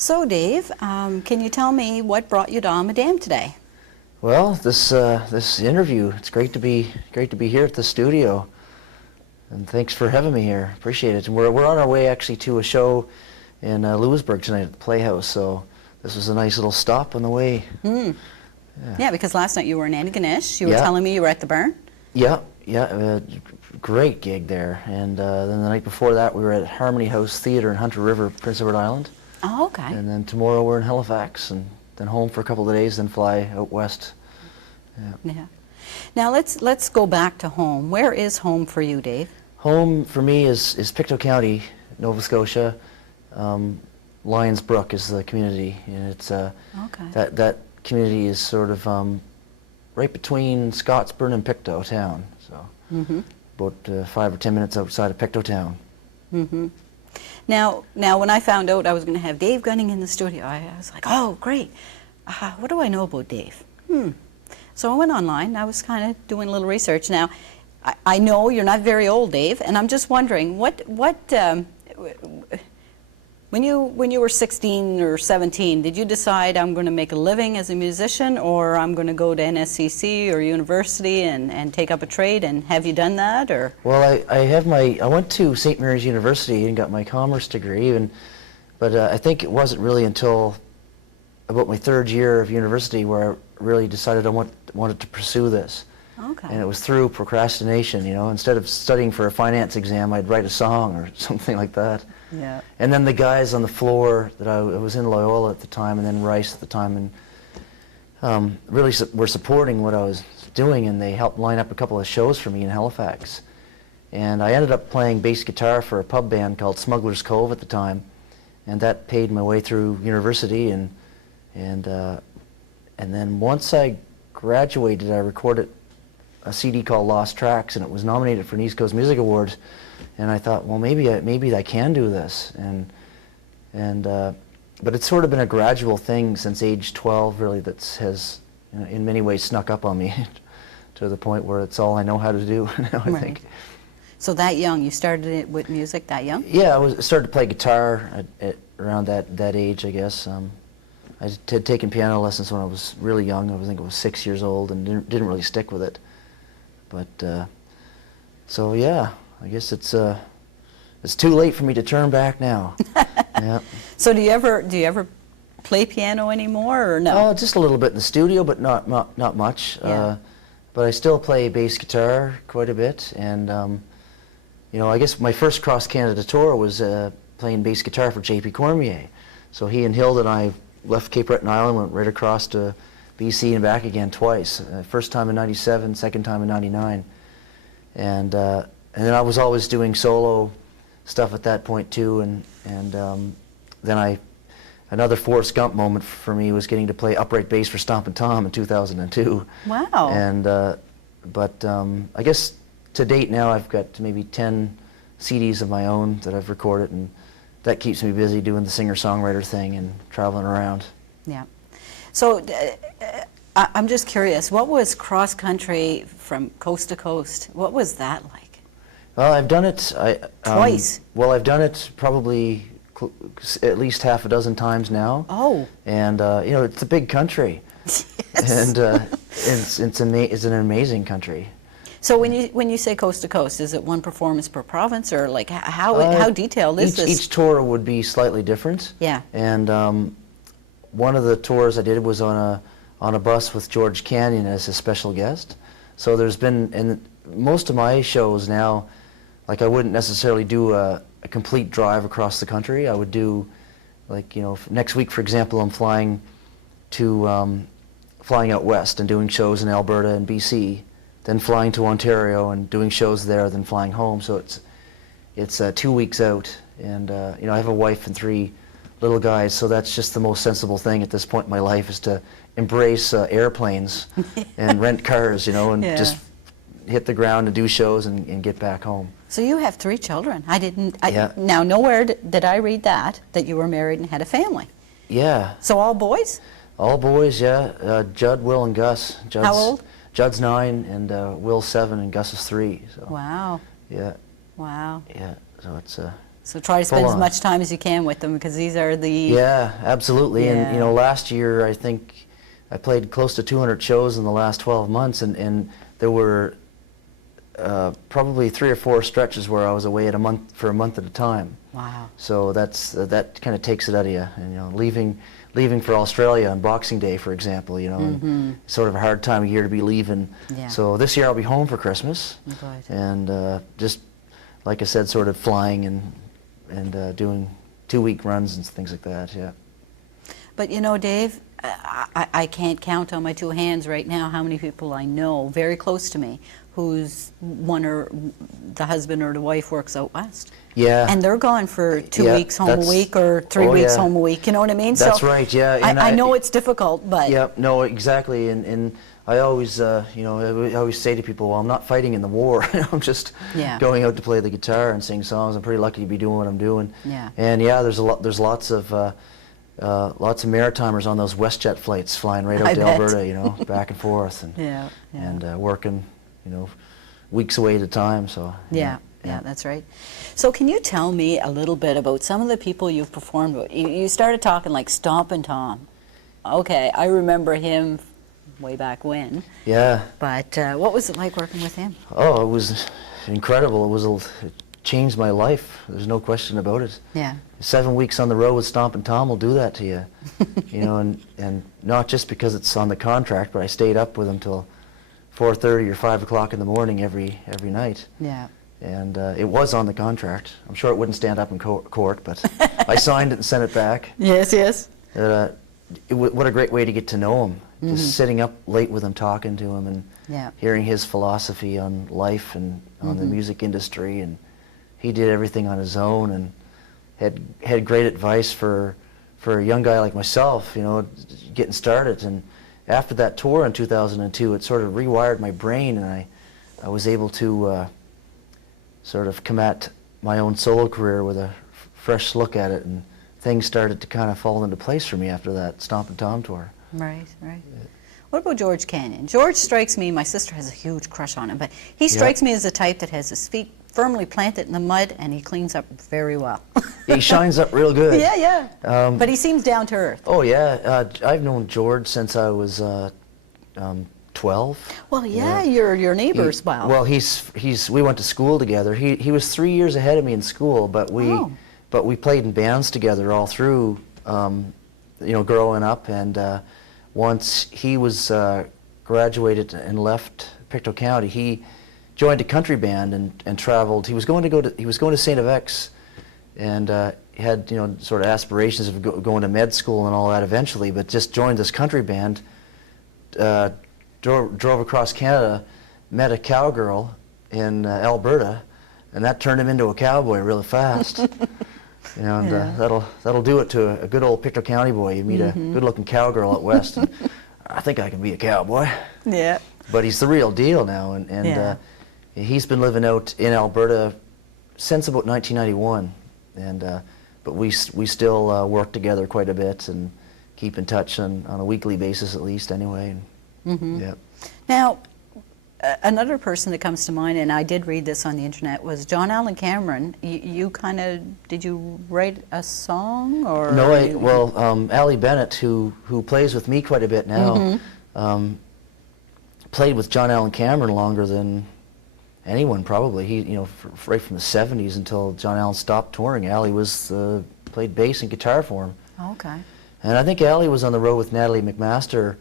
So Dave, can you tell me what brought you to Almadam today? Well, this interview, it's great to be here at the studio, and thanks for having me here. Appreciate it. And we're on our way actually to a show in Lewisburg tonight at the Playhouse, so this was a nice little stop on the way. Yeah, because last night you were in Antigonish. You were telling me you were at the Burn. Yeah, great gig there. And then the night before that we were at Harmony House Theatre in Hunter River, Prince Edward Island. Oh, okay. And then tomorrow we're in Halifax, and then home for a couple of days, then fly out west. Yeah. Now let's go back to home. Where is home for you, Dave? Home for me is Pictou County, Nova Scotia. Lions Brook is the community, and it's that community is sort of right between Scottsburn and Pictou town, so about 5 or 10 minutes outside of Pictou town. Now, when I found out I was going to have Dave Gunning in the studio, I was like, oh, great. What do I know about Dave? So I went online. I was kind of doing a little research. Now, I know you're not very old, Dave, and I'm just wondering, when you were 16 or 17, did you decide I'm going to make a living as a musician, or I'm going to go to NSCC or university and take up a trade? And have you done that, or? Well, I went to St. Mary's University and got my commerce degree, but I think it wasn't really until about my third year of university where I really decided I wanted to pursue this. Okay. And it was through procrastination, you know. Instead of studying for a finance exam, I'd write a song or something like that. Yeah. And then the guys on the floor that I was in Loyola at the time, and then Rice at the time, and really were supporting what I was doing, and they helped line up a couple of shows for me in Halifax. And I ended up playing bass guitar for a pub band called Smuggler's Cove at the time, and that paid my way through university. And then once I graduated, I recorded a CD called Lost Tracks, and it was nominated for an East Coast Music Awards. And I thought, well, maybe I can do this. But it's sort of been a gradual thing since age 12, really, that has, in many ways, snuck up on me to the point where it's all I know how to do now, I think. So that young, you started it with music that young? Yeah, I started to play guitar at around that age, I guess. I had taken piano lessons when I was really young. I think I was 6 years old, and didn't really stick with it. But so yeah, I guess it's too late for me to turn back now. Yeah. So do you ever play piano anymore, or no? Just a little bit in the studio, but not much. Yeah. But I still play bass guitar quite a bit, and I guess my first cross Canada tour was playing bass guitar for J.P. Cormier. So he and Hilda and I left Cape Breton Island, went right across to BC and back again twice. First time in '97, second time in '99, and then I was always doing solo stuff at that point too. And then another Forrest Gump moment for me was getting to play upright bass for Stompin' Tom in 2002. Wow. And but I guess to date now I've got maybe 10 CDs of my own that I've recorded, and that keeps me busy doing the singer-songwriter thing and traveling around. Yeah. So I'm just curious, what was cross-country from coast to coast? What was that like? Well, I've done it twice. Well, I've done it probably at least half a dozen times now. Oh. And it's a big country. Yes. And it's an amazing country. So when you say coast to coast, is it one performance per province, or like how detailed is this? Each tour would be slightly different. Yeah. And one of the tours I did was on a bus with George Canyon as a special guest. So there's been, in most of my shows now, like I wouldn't necessarily do a complete drive across the country. I would do, like, next week, for example, I'm flying out west and doing shows in Alberta and BC, then flying to Ontario and doing shows there, then flying home. So it's 2 weeks out, and I have a wife and 3 little guys, so that's just the most sensible thing at this point in my life, is to embrace airplanes and rent cars, and just hit the ground and do shows and get back home. So you have 3 children. Now nowhere did I read that you were married and had a family. Yeah. So all boys? All boys, yeah. Judd, Will, and Gus. How old? Judd's 9, and Will's 7, and Gus is 3. So. Wow. Yeah. Wow. Yeah. So it's So try to spend as much time as you can with them, because these are the... Yeah, absolutely. Yeah. And, you know, last year I think I played close to 200 shows in the last 12 months, and there were probably 3 or 4 stretches where I was away for a month at a time. Wow. So that kind of takes it out of you. And, you know, leaving for Australia on Boxing Day, for example, you know, and sort of a hard time of year to be leaving. Yeah. So this year I'll be home for Christmas, Good. and just like I said, sort of flying and doing 2-week runs and things like that. Yeah. But you know, Dave, I can't count on my 2 hands right now how many people I know very close to me whose one or the husband or the wife works out west. Yeah. And they're gone for 2 Yeah, weeks home a week or 3 oh, weeks yeah. home a week. You know what I mean? That's so right. Yeah. And I know it's difficult, but yeah. No, exactly. And I always, you know, I always say to people, well, I'm not fighting in the war. I'm just going out to play the guitar and sing songs. I'm pretty lucky to be doing what I'm doing. Yeah. And yeah, there's lots of Maritimers on those WestJet flights flying right out to Alberta, you know, back and forth, and and working, you know, weeks away at a time. So yeah, that's right. So can you tell me a little bit about some of the people you've performed with? You started talking like Stompin' Tom. Okay, I remember him way back when. Yeah. But what was it like working with him? Oh, it was incredible. It changed my life. There's no question about it. Yeah. 7 weeks on the road with Stompin' Tom will do that to you. You know, and not just because it's on the contract, but I stayed up with him till 4:30 or 5 o'clock in the morning every night. Yeah. And it was on the contract. I'm sure it wouldn't stand up in court, but I signed it and sent it back. Yes, yes. What a great way to get to know him. Just sitting up late with him, talking to him, and hearing his philosophy on life and on the music industry. And he did everything on his own, and had great advice for a young guy like myself, you know, getting started. And after that tour in 2002, it sort of rewired my brain, and I was able to sort of come at my own solo career with a fresh look at it, and things started to kind of fall into place for me after that Stompin' Tom tour. Right, right. What about George Canyon? George strikes me, my sister has a huge crush on him, but he strikes me as the type that has his feet firmly planted in the mud, and he cleans up very well. He shines up real good. Yeah, yeah. But he seems down to earth. Oh yeah, I've known George since I was 12. Well, yeah, your neighbors. Well, we went to school together. He was 3 years ahead of me in school, but we played in bands together all through, you know, growing up. And once he was graduated and left Pictou County, he joined a country band and traveled. He was going to St. X, and had, you know, sort of aspirations of going to med school and all that eventually, but just joined this country band. Drove across Canada, met a cowgirl in Alberta, and that turned him into a cowboy really fast. You know, and that'll do it to a good old Pictou County boy. You meet a good-looking cowgirl out west, and I think I can be a cowboy. Yeah. But he's the real deal now, and he's been living out in Alberta since about 1991, and but we still work together quite a bit and keep in touch on a weekly basis at least, anyway. Yeah. Now, another person that comes to mind, and I did read this on the internet, was John Allen Cameron. You kind of, did you write a song, or? No, Allie Bennett, who plays with me quite a bit now, played with John Allen Cameron longer than anyone probably. He, you know, right from the 70s until John Allen stopped touring. Allie played bass and guitar for him. Okay. And I think Allie was on the road with Natalie McMaster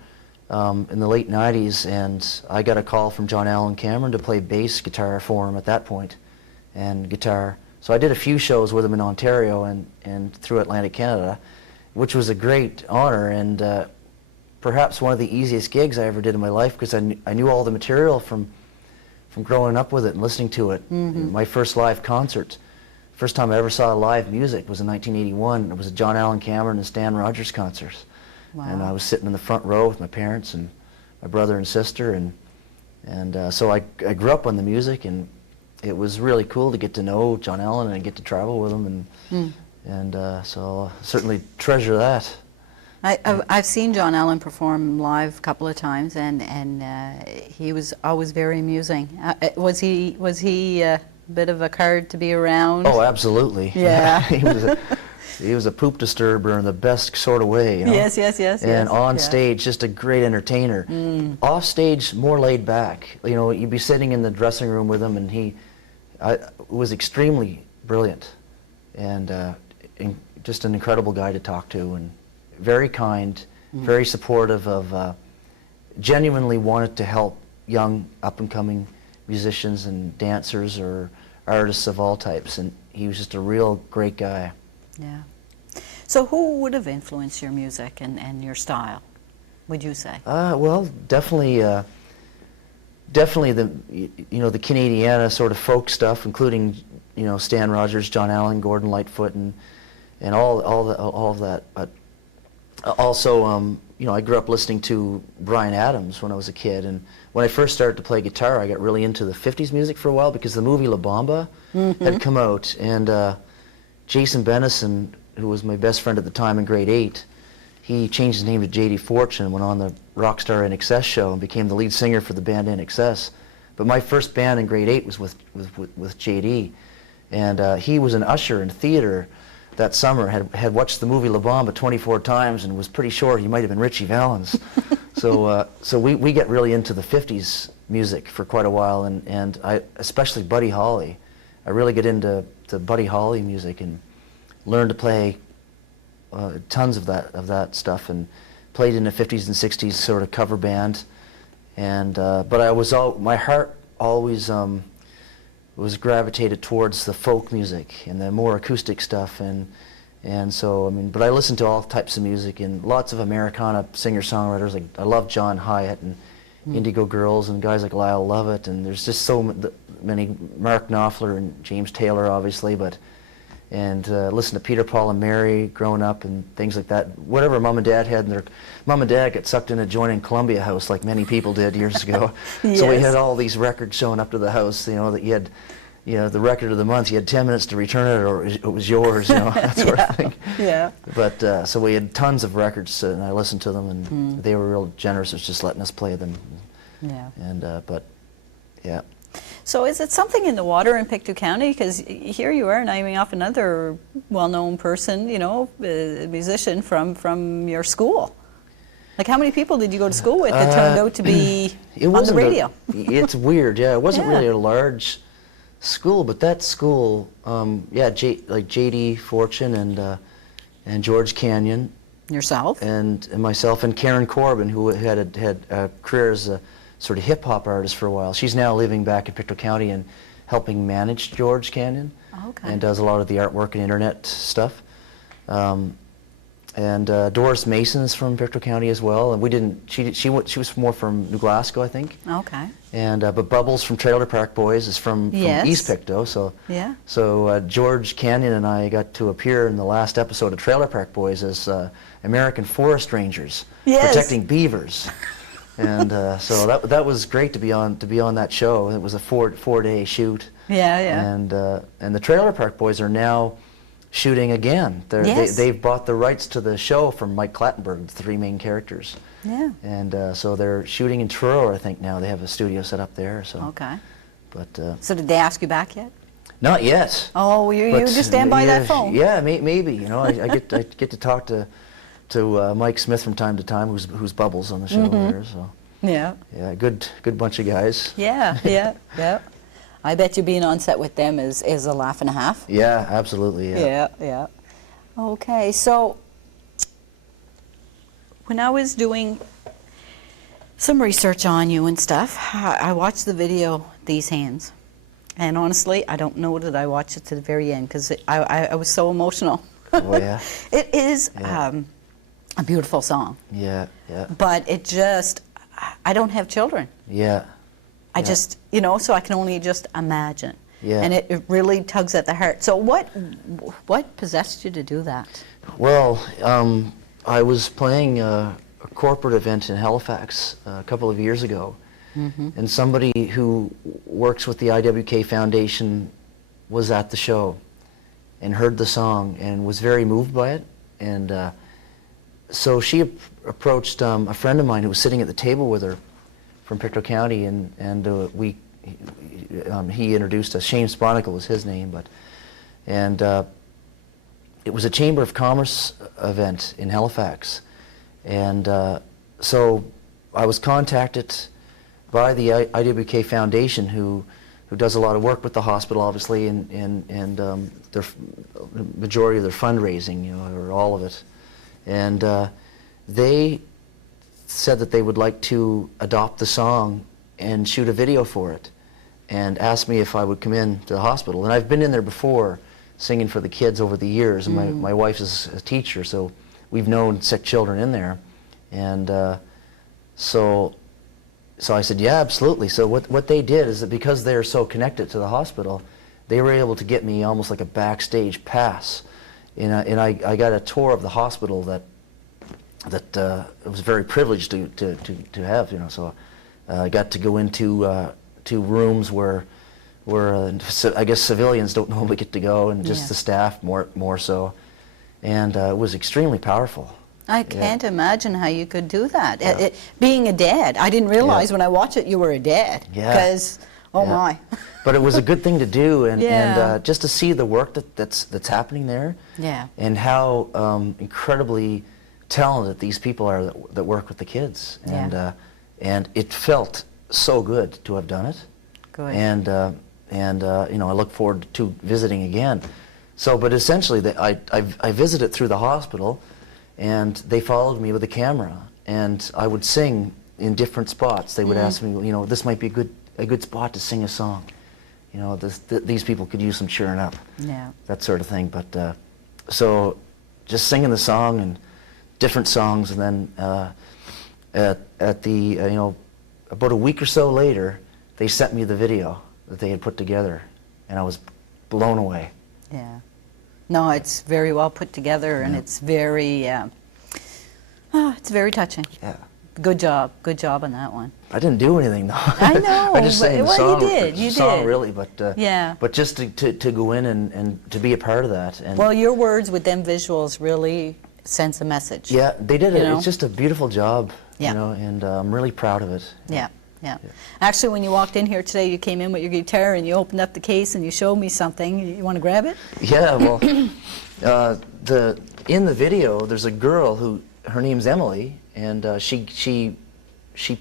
in the late 90s, and I got a call from John Allen Cameron to play bass guitar for him at that point, and guitar. So I did a few shows with him in Ontario and through Atlantic Canada, which was a great honor, and perhaps one of the easiest gigs I ever did in my life, because I knew all the material from growing up with it and listening to it. My first live concert, first time I ever saw live music, was in 1981. It was a John Allen Cameron and Stan Rogers concert. Wow. And I was sitting in the front row with my parents and my brother and sister, and so I grew up on the music, and it was really cool to get to know John Allen and get to travel with him, and so I certainly treasure that. I've seen John Allen perform live a couple of times, and he was always very amusing. Was he bit of a card to be around. Oh, absolutely. Yeah. He was a poop disturber in the best sort of way, you know? Yes, yes, yes. And yes. on Yeah. stage, just a great entertainer. Off stage, more laid back. You know, you'd be sitting in the dressing room with him, and he was extremely brilliant, and just an incredible guy to talk to, and very kind, very supportive of, genuinely wanted to help young up-and-coming musicians and dancers or artists of all types, and he was just a real great guy. Yeah. So who would have influenced your music and your style, would you say? Well, definitely the the Canadiana sort of folk stuff, including Stan Rogers, John Allen, Gordon Lightfoot, and all of that. But also, I grew up listening to Bryan Adams when I was a kid, and when I first started to play guitar, I got really into the '50s music for a while because the movie La Bamba had come out, and Jason Bennison, who was my best friend at the time in grade 8, he changed his name to J.D. Fortune and went on the Rockstar NXS show and became the lead singer for the band NXS. But my first band in grade 8 was with J.D. And he was an usher in theater that summer, had watched the movie La Bamba 24 times and was pretty sure he might have been Richie Valens. So we get really into the 50s music for quite a while, and especially Buddy Holly. I really get into the Buddy Holly music and learned to play tons of that stuff, and played in the 50s and 60s sort of cover band. And but my heart always was gravitated towards the folk music and the more acoustic stuff, and so but I listened to all types of music and lots of Americana singer-songwriters. Like I love John Hyatt and Indigo Girls and guys like Lyle Lovett, and there's just so many, Mark Knopfler and James Taylor obviously, and listen to Peter, Paul and Mary growing up and things like that. Whatever mom and dad had, and their mom and dad got sucked in a joint Columbia House like many people did years ago. Yes. So we had all these records showing up to the house, that you had, the record of the month, you had 10 minutes to return it or it was yours, that sort of thing. Yeah. But so we had tons of records, and I listened to them, and they were real generous with just letting us play them. Yeah. And but yeah. So is it something in the water in Pictou County? Because here you are naming off another well-known person, a musician from your school. Like, how many people did you go to school with that turned out to be on the radio? It's weird, yeah. It wasn't really a large school, but that school, like J.D. Fortune and George Canyon. Yourself? And myself, and Karen Corbin, who had a career as a sort of hip-hop artist for a while. She's now living back in Pictou County and helping manage George Canyon. Okay. And does a lot of the artwork and internet stuff. And Doris Mason's from Pictou County as well. And she was more from New Glasgow, I think. Okay. And but Bubbles from Trailer Park Boys is from East Pictou. So yeah. So George Canyon and I got to appear in the last episode of Trailer Park Boys as American forest rangers protecting beavers. And so that was great to be on that show. It was a four-day shoot. Yeah, yeah. And the Trailer Park Boys are now shooting again. They've bought the rights to the show from Mike Clattenburg, the three main characters. Yeah. And so they're shooting in Truro, I think now. They have a studio set up there. So. Okay. But so did they ask you back yet? not yet. Oh, you just stand by that phone. Yeah, maybe. I get to talk to Mike Smith from time to time, who's Bubbles on the show there. So yeah, good bunch of guys. Yeah. I bet you being on set with them is a laugh and a half. Yeah, absolutely. Yeah. Okay, so when I was doing some research on you and stuff, I watched the video These Hands, and honestly, I don't know that I watched it to the very end because I was so emotional. Oh yeah. It is. A beautiful song. Yeah. But it just, I don't have children. Yeah. I just, so I can only just imagine. Yeah. And it really tugs at the heart. So what possessed you to do that? Well, I was playing a corporate event in Halifax a couple of years ago, and somebody who works with the IWK Foundation was at the show and heard the song and was very moved by it. And so she approached a friend of mine who was sitting at the table with her from Pictou County, and we he introduced us. Shane Spronicle was his name, and it was a Chamber of Commerce event in Halifax, and so I was contacted by the IWK Foundation, who does a lot of work with the hospital, obviously, and their majority of their fundraising, you know, or all of it, and they said that they would like to adopt the song and shoot a video for it, and asked me if I would come in to the hospital. And I've been in there before singing for the kids over the years, and my wife is a teacher, so we've known sick children in there, and so I said, yeah, absolutely. So what they did is that because they're so connected to the hospital, they were able to get me almost like a backstage pass, and I got a tour of the hospital that it was very privileged to have, you know. So I got to go into to rooms where I guess civilians don't normally get to go, and just the staff more so, and it was extremely powerful. I can't imagine how you could do that. Being a dad, I didn't realize when I watched it you were a dad. Yeah. Because, oh my. But it was a good thing to do, and just to see the work that's happening there, and how incredibly talented these people are that work with the kids, and it felt so good to have done it. Good. And you know, I look forward to visiting again. So, but essentially, I visited through the hospital, and they followed me with a camera, and I would sing in different spots. They would ask me, you know, this might be a good spot to sing a song. You know, these people could use some cheering up. Yeah. That sort of thing. But so, just singing the song and different songs, and then at the you know, about a week or so later, they sent me the video that they had put together, and I was blown away. Yeah. No, it's very well put together, and it's very touching. Yeah. Good job on that one. I didn't do anything though. I know. I just sang the song. You song did. Really, but but just to go in and to be a part of that. And well, your words with them visuals really sends a message. yeah, they did it. You know? It's just a beautiful job. Yeah. You know, and I'm really proud of it. Yeah. Actually, when you walked in here today, you came in with your guitar and you opened up the case and you showed me something. You want to grab it? Yeah. Well, in the video, there's a girl who her name's Emily, and she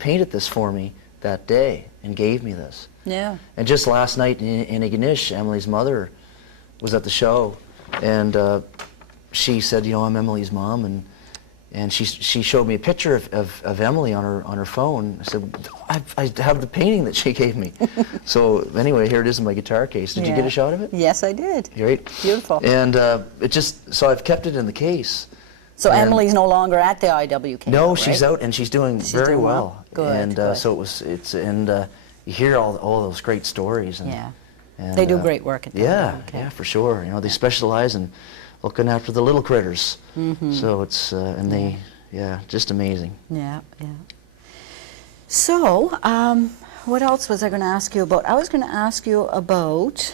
painted this for me that day and gave me this. Yeah. And just last night in Ignish, Emily's mother was at the show, and she said, you know, I'm Emily's mom, and she showed me a picture of Emily on her phone. I said, I have the painting that she gave me. So anyway, here it is in my guitar case. Did you get a shot of it? Yes, I did. Right. Beautiful. And so I've kept it in the case. So Emily's no longer at the IWK. No, right? she's out, and she's doing very doing well. Good. And good. so you hear all those great stories. And, and they do great work at the IWK. Yeah, for sure. You know, they specialize in looking after the little critters. So it's and they just amazing. Yeah. So what else was I going to ask you about? I was going to ask you about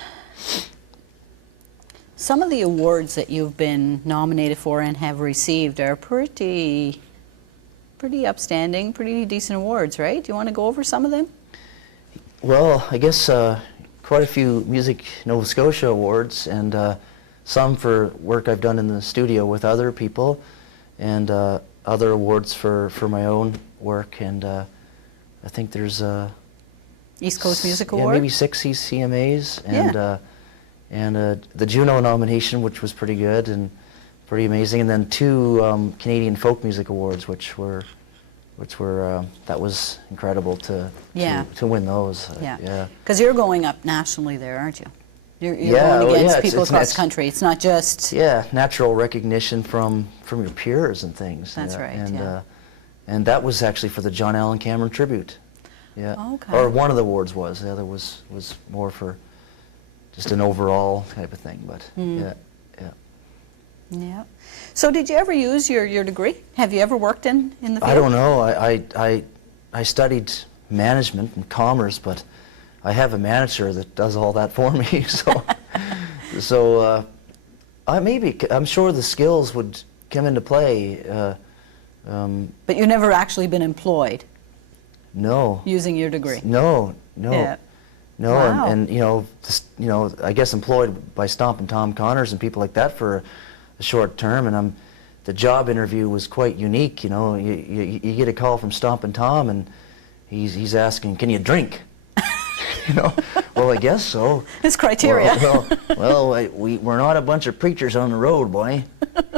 some of the awards that you've been nominated for and have received are pretty upstanding, pretty decent awards, right? Do you want to go over some of them? Well, I guess quite a few Music Nova Scotia awards, and some for work I've done in the studio with other people, and other awards for my own work, and I think there's East Coast Music Award? maybe 6 CMAs, and the Juno nomination, which was pretty good and pretty amazing, and then 2 Canadian Folk Music Awards, which were that was incredible to win those. Yeah. Because you're going up nationally there, aren't you? You're going against people across the country. It's not just natural recognition from your peers and things. That's right. And that was actually for the John Allen Cameron tribute. Yeah. Okay. Or one of the awards was. The other was more for just an overall type of thing. But Yeah. So did you ever use your degree? Have you ever worked in the field? I don't know. I studied management and commerce, but I have a manager that does all that for me. So I'm sure the skills would come into play. But you've never actually been employed? No. Using your degree? No. Yeah. No, Wow. and you know, just, you know, I guess employed by Stompin' Tom Connors and people like that for a short term, and the job interview was quite unique. You know, you get a call from Stompin' Tom, and he's asking, "Can you drink?" You know, well, I guess so. His criteria. We're not a bunch of preachers on the road, boy.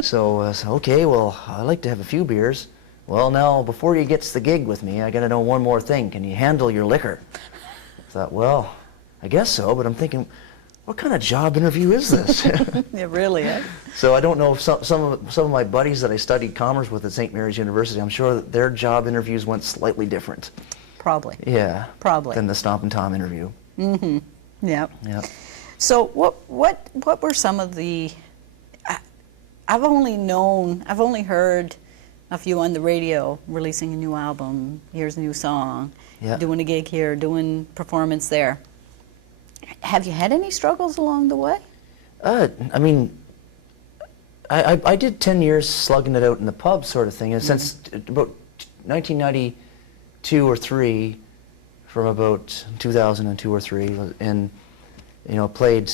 So, okay, well, I like to have a few beers. Well, now, before you gets the gig with me, I got to know one more thing. Can you handle your liquor? I thought, well, I guess so, but I'm thinking, what kind of job interview is this? It really is. So I don't know if some of my buddies that I studied commerce with at St. Mary's University, I'm sure that their job interviews went slightly different. Probably. Yeah. Probably. Than the Stompin' Tom interview. Mm-hmm. Yeah. Yeah. So what were some of the? I've only heard of you on the radio releasing a new album. Here's a new song. Yeah. Doing a gig here, doing performance there. Have you had any struggles along the way? I mean, I did 10 years slugging it out in the pub sort of thing, and since about 1992 or 3, from about 2002 or 3, and you know, played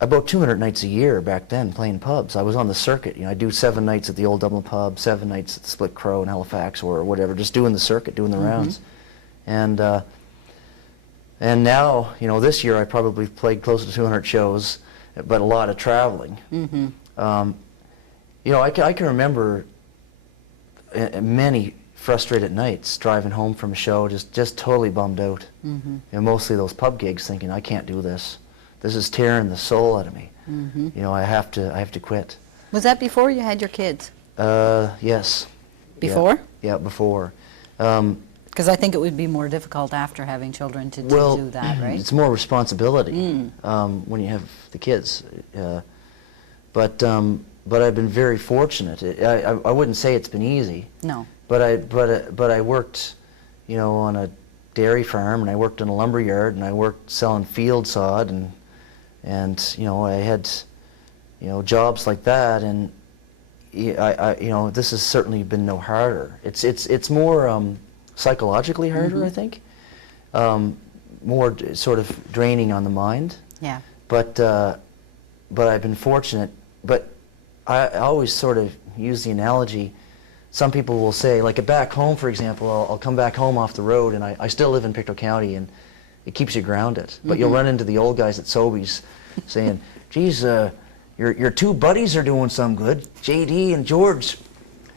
about 200 nights a year back then playing pubs. I was on the circuit. You know, I do 7 nights at the Old Dublin Pub, 7 nights at the Split Crow in Halifax or whatever, just doing the circuit, doing the rounds. And now, you know, this year I probably played close to 200 shows, but a lot of traveling. You know, I can remember many frustrated nights driving home from a show, just totally bummed out. And mostly those pub gigs, thinking, I can't do this. This is tearing the soul out of me. You know, I have to quit. Was that before you had your kids? Yes. Before? Yeah, before. Because I think it would be more difficult after having children to do that, right? It's more responsibility when you have the kids. But I've been very fortunate. I wouldn't say it's been easy. No. But I worked, you know, on a dairy farm, and I worked in a lumber yard, and I worked selling field sod, and you know, I had, you know, jobs like that, and I you know, this has certainly been no harder. It's more psychologically harder, I think. More sort of draining on the mind. Yeah. But I've been fortunate. But I always sort of use the analogy. Some people will say, like back home, for example, I'll come back home off the road, and I still live in Pictou County, and it keeps you grounded. But you'll run into the old guys at Sobeys saying, geez, your two buddies are doing some good, JD and George.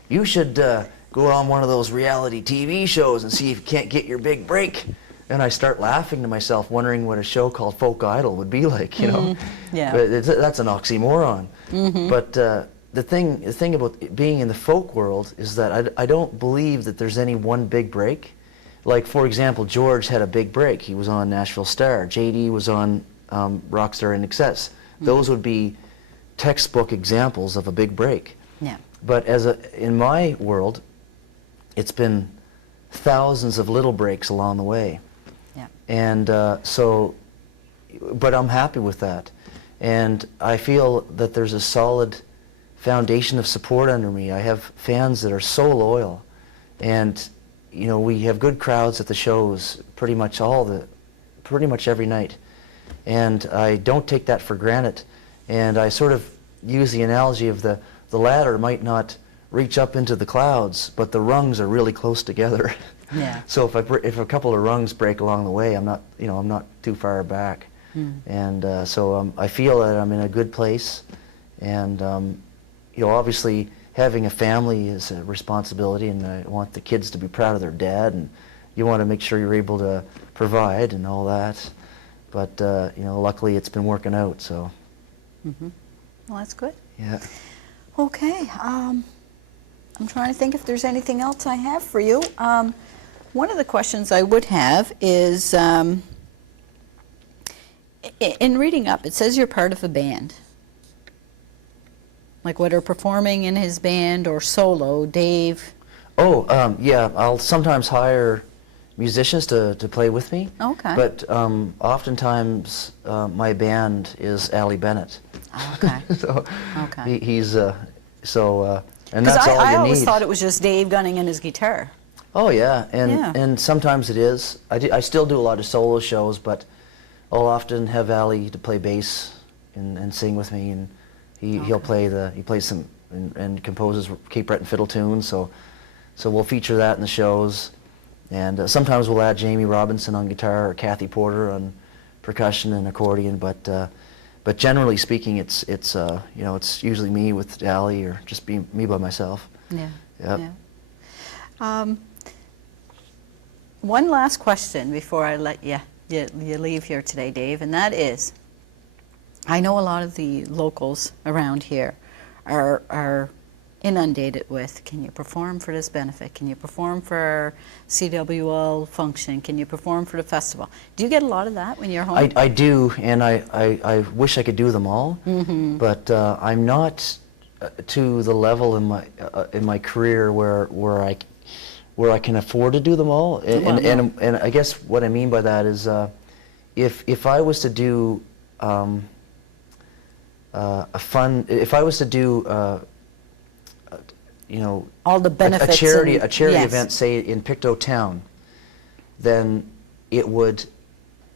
You should go on one of those reality TV shows and see if you can't get your big break. And I start laughing to myself, wondering what a show called Folk Idol would be like, you know. Yeah. But that's an oxymoron. But the thing about being in the folk world is that I don't believe that there's any one big break. Like, for example, George had a big break. He was on Nashville Star. JD was on Rockstar in Excess. Those would be textbook examples of a big break. Yeah. But in my world, it's been thousands of little breaks along the way. Yeah. And but I'm happy with that. And I feel that there's a solid foundation of support under me. I have fans that are so loyal, and you know, we have good crowds at the shows pretty much every night, and I don't take that for granted. And I sort of use the analogy of the ladder might not reach up into the clouds, but the rungs are really close together. Yeah. So if a couple of rungs break along the way, I'm not too far back. And so I feel that I'm in a good place, and you know, obviously having a family is a responsibility, and I want the kids to be proud of their dad, and you want to make sure you're able to provide and all that. But you know, luckily it's been working out. So. Well, that's good. Yeah. Okay. I'm trying to think if there's anything else I have for you. One of the questions I would have is, in reading up, it says you're part of a band. Like whether performing in his band or solo, Dave. Oh, yeah. I'll sometimes hire musicians to play with me. Okay. But oftentimes my band is Allie Bennett. Okay. So Okay. he's and Because that's all you I need. always thought it was just Dave Gunning and his guitar. Oh yeah, Yeah. and sometimes it is. I still do a lot of solo shows, but I'll often have Ali to play bass and sing with me, and he'll play he plays some and composes Cape Breton fiddle tunes. So we'll feature that in the shows, and sometimes we'll add Jamie Robinson on guitar or Kathy Porter on percussion and accordion. But generally speaking, it's you know, it's usually me with Ali or just me by myself. Yeah. Yep. Yeah. One last question before I let you leave here today, Dave, and that is, I know a lot of the locals around here are inundated with, can you perform for this benefit? Can you perform for our CWL function? Can you perform for the festival? Do you get a lot of that when you're home? I do, and I wish I could do them all, but I'm not to the level in my career where I can afford to do them all. And I guess what I mean by that is, if I was to do if I was to do you know, all the benefits, a charity yes. event, say in Pictou Town, then it would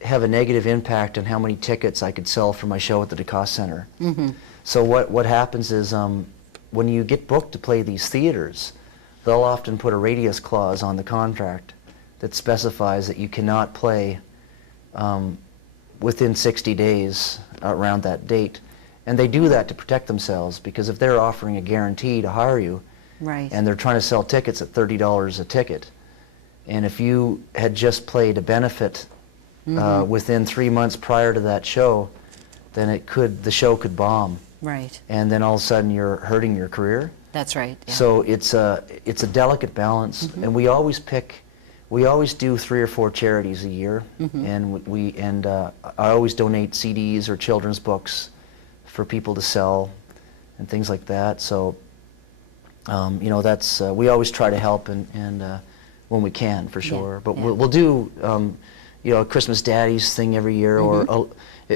have a negative impact on how many tickets I could sell for my show at the DeCoste Center. So what happens is, when you get booked to play these theaters, they'll often put a radius clause on the contract that specifies that you cannot play within 60 days around that date. And they do that to protect themselves, because if they're offering a guarantee to hire you, right, and they're trying to sell tickets at $30 a ticket, and if you had just played a benefit within 3 months prior to that show, then the show could bomb. right. And then all of a sudden you're hurting your career. That's right. Yeah. So it's a delicate balance, and we always do 3 or 4 charities a year, and I always donate CDs or children's books for people to sell and things like that. So you know, that's we always try to help and when we can, for sure. But we'll do you know, a Christmas Daddies thing every year, or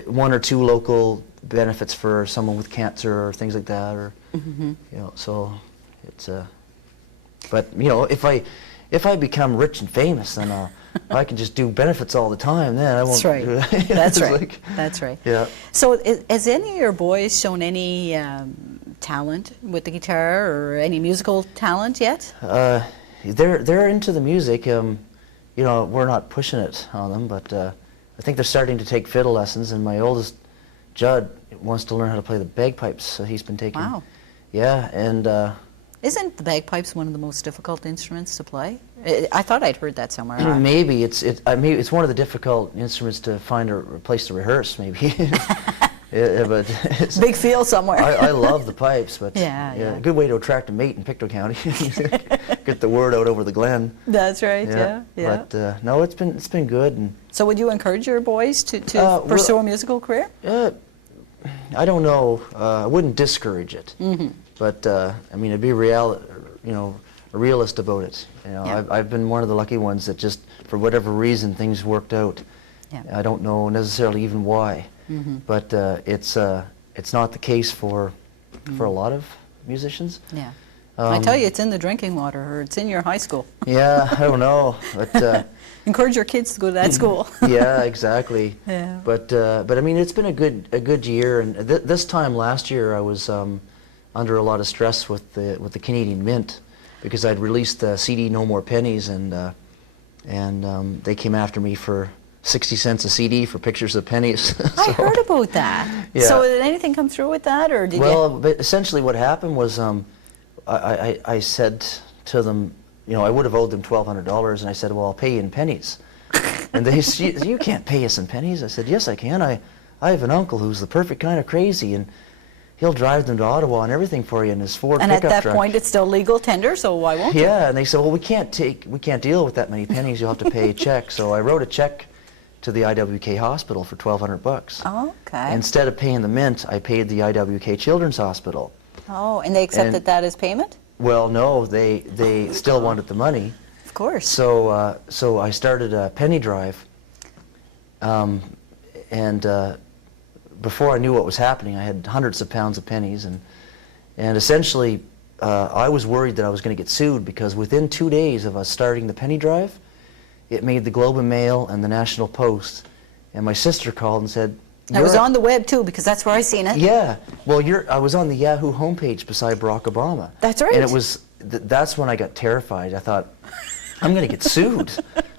1 or 2 local benefits for someone with cancer or things like that, or you know. So it's but you know, if I become rich and famous, then I can just do benefits all the time. Then I won't. That's right. Do that. That's right. Like, That's right. yeah. So, has any of your boys shown any talent with the guitar or any musical talent yet? They're into the music. You know, we're not pushing it on them, but I think they're starting to take fiddle lessons. And my oldest, Judd, wants to learn how to play the bagpipes, so he's been taking. Wow. Yeah, and. Isn't the bagpipes one of the most difficult instruments to play? I thought I'd heard that somewhere. Maybe it's one of the difficult instruments to find a place to rehearse. Maybe. Yeah, but big field somewhere. I love the pipes, but yeah. A good way to attract a mate in Pictou County. Get the word out over the Glen. That's right. Yeah. But no, it's been good. And so, would you encourage your boys to pursue a musical career? I don't know. I wouldn't discourage it. But I mean, to be a realist about it. You know, I've been one of the lucky ones that just, for whatever reason, things worked out. Yeah. I don't know necessarily even why, but it's not the case for a lot of musicians. Yeah. I tell you, it's in the drinking water, or it's in your high school. Yeah, I don't know, but encourage your kids to go to that school. Yeah, exactly. Yeah. But I mean, it's been a good year, and this time last year I was under a lot of stress with the Canadian Mint, because I'd released the CD No More Pennies, and they came after me for 60 cents a CD for pictures of pennies. So, I heard about that. Yeah. So did anything come through with that, or did you? But essentially what happened was I said to them, you know, I would have owed them $1,200, and I said, well, I'll pay you in pennies. And they said, you can't pay us in pennies. I said, yes, I can. I have an uncle who's the perfect kind of crazy, and he'll drive them to Ottawa and everything for you in his Ford pickup truck. And at that point, it's still legal tender, so why won't you? Yeah, and they said, well, we can't deal with that many pennies. You'll have to pay a check. So I wrote a check to the IWK hospital for $1,200. Oh, okay. Instead of paying the Mint, I paid the IWK Children's Hospital. Oh, and they accepted that as payment? Well, no, they still wanted the money. Of course. So so I started a penny drive, and before I knew what was happening, I had hundreds of pounds of pennies, and essentially I was worried that I was going to get sued because within 2 days of us starting the penny drive, it made the Globe and Mail and the National Post. And my sister called and said, I was on the web too, because that's where I seen it. yeah, well, I was on the Yahoo homepage beside Barack Obama. That's right. And it was, that's when I got terrified. I thought, I'm going to get sued.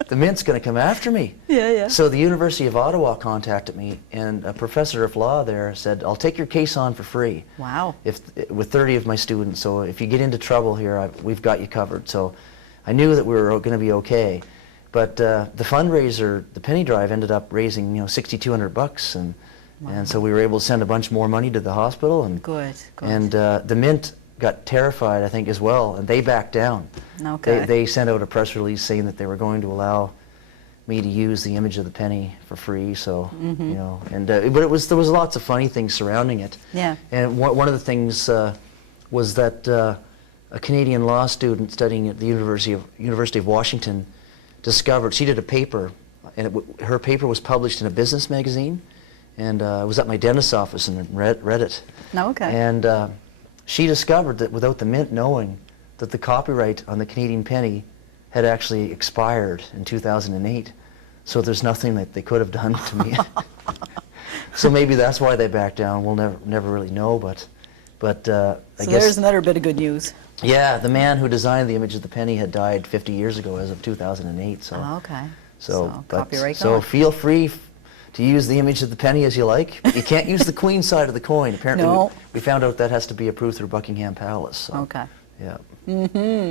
The Mint's going to come after me. Yeah, yeah. So the University of Ottawa contacted me, and a professor of law there said, I'll take your case on for free. Wow. With 30 of my students. So if you get into trouble here, we've got you covered. So I knew that we were going to be okay. But the fundraiser, the penny drive, ended up raising, $6,200, and so we were able to send a bunch more money to the hospital. And Good. And the Mint got terrified, I think, as well, and they backed down. Okay. They sent out a press release saying that they were going to allow me to use the image of the penny for free. So but there was lots of funny things surrounding it. Yeah. And one of the things was that a Canadian law student studying at the University of Washington discovered, she did a paper, and her paper was published in a business magazine, and I was at my dentist's office and read it. Okay. And she discovered that without the Mint knowing that the copyright on the Canadian penny had actually expired in 2008. So there's nothing that they could have done to me. So maybe that's why they backed down. We'll never really know, but I guess there's another bit of good news. yeah, the man who designed the image of the penny had died 50 years ago as of 2008. So Okay. so copyright so going. feel free to use the image of the penny as you like. You can't use the Queen side of the coin. Apparently, No. we found out that has to be approved through Buckingham Palace. So, Okay. yeah.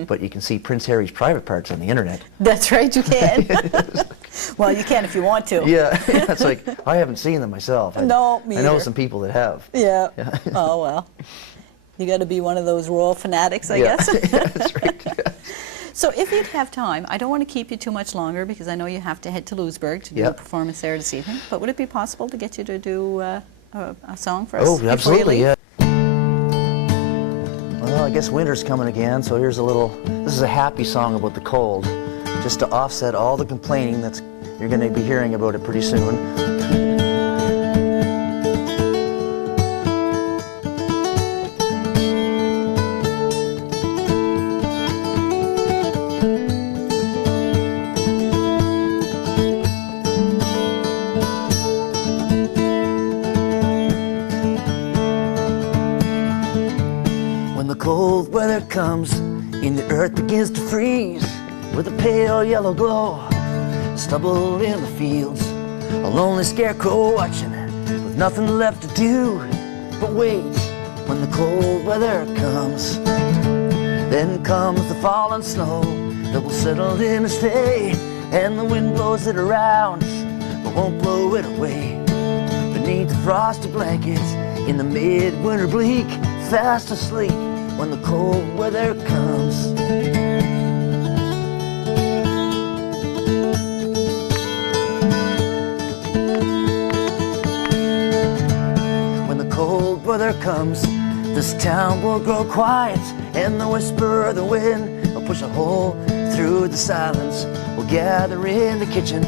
But you can see Prince Harry's private parts on the internet. That's right, you can. Well, you can if you want to. Yeah, it's like I haven't seen them myself. No, me I know either. some people that have. Yeah. Yeah. Oh, well. You got to be one of those royal fanatics, I Yeah. guess. Yeah, that's right. Yeah. So if you'd have time, I don't want to keep you too much longer because I know you have to head to Lewisburg to do Yeah. a performance there this evening. But would it be possible to get you to do a song for us? Oh, before you absolutely, leave? yeah. Well, I guess winter's coming again, so here's this is a happy song about the cold, just to offset all the complaining you're going to be hearing about it pretty soon. When the cold weather comes and the earth begins to freeze with a pale yellow glow, stubble in the fields, a lonely scarecrow watching with nothing left to do but wait. When the cold weather comes, then comes the falling snow that will settle in and stay, and the wind blows it around but won't blow it away. Beneath the frosty blankets in the midwinter bleak, fast asleep when the cold weather comes. When the cold weather comes, this town will grow quiet, and the whisper of the wind will push a hole through the silence. We'll gather in the kitchen,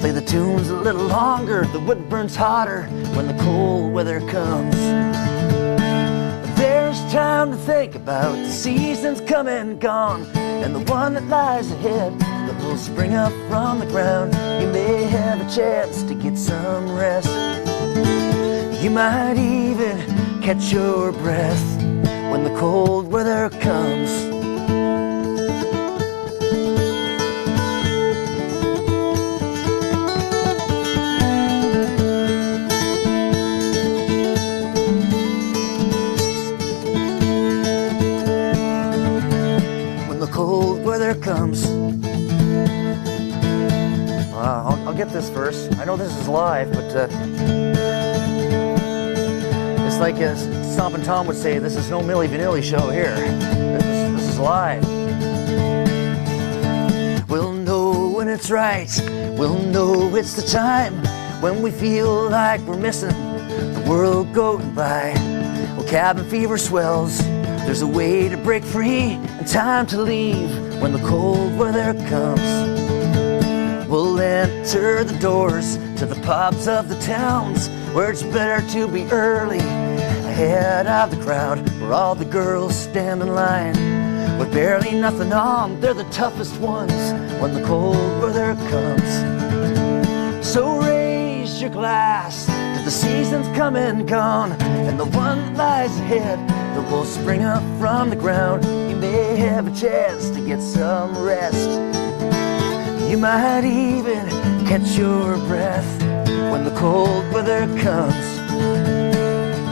play the tunes a little longer. The wood burns hotter when the cold weather comes. There's time to think about the seasons come and gone, and the one that lies ahead that will spring up from the ground. You may have a chance to get some rest. You might even catch your breath when the cold weather comes. Cold weather comes. I'll get this verse. I know this is live, but it's like Stompin' Tom would say, this is no Milli Vanilli show here. This is live. We'll know when it's right. We'll know it's the time when we feel like we're missing the world going by. Well, cabin fever swells. There's a way to break free and time to leave when the cold weather comes. We'll enter the doors to the pubs of the towns where it's better to be early, ahead of the crowd, for all the girls stand in line with barely nothing on. They're the toughest ones when the cold weather comes. So raise your glass to the season's come and gone, and the one that lies ahead that will spring up from the ground. You may have a chance to get some rest. You might even catch your breath when the cold weather comes.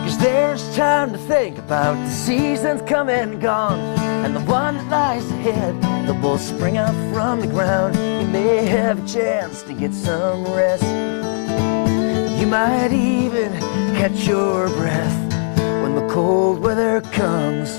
'Cause there's time to think about the seasons come and gone, and the one that lies ahead that will spring up from the ground. You may have a chance to get some rest. You might even catch your breath when the cold weather comes.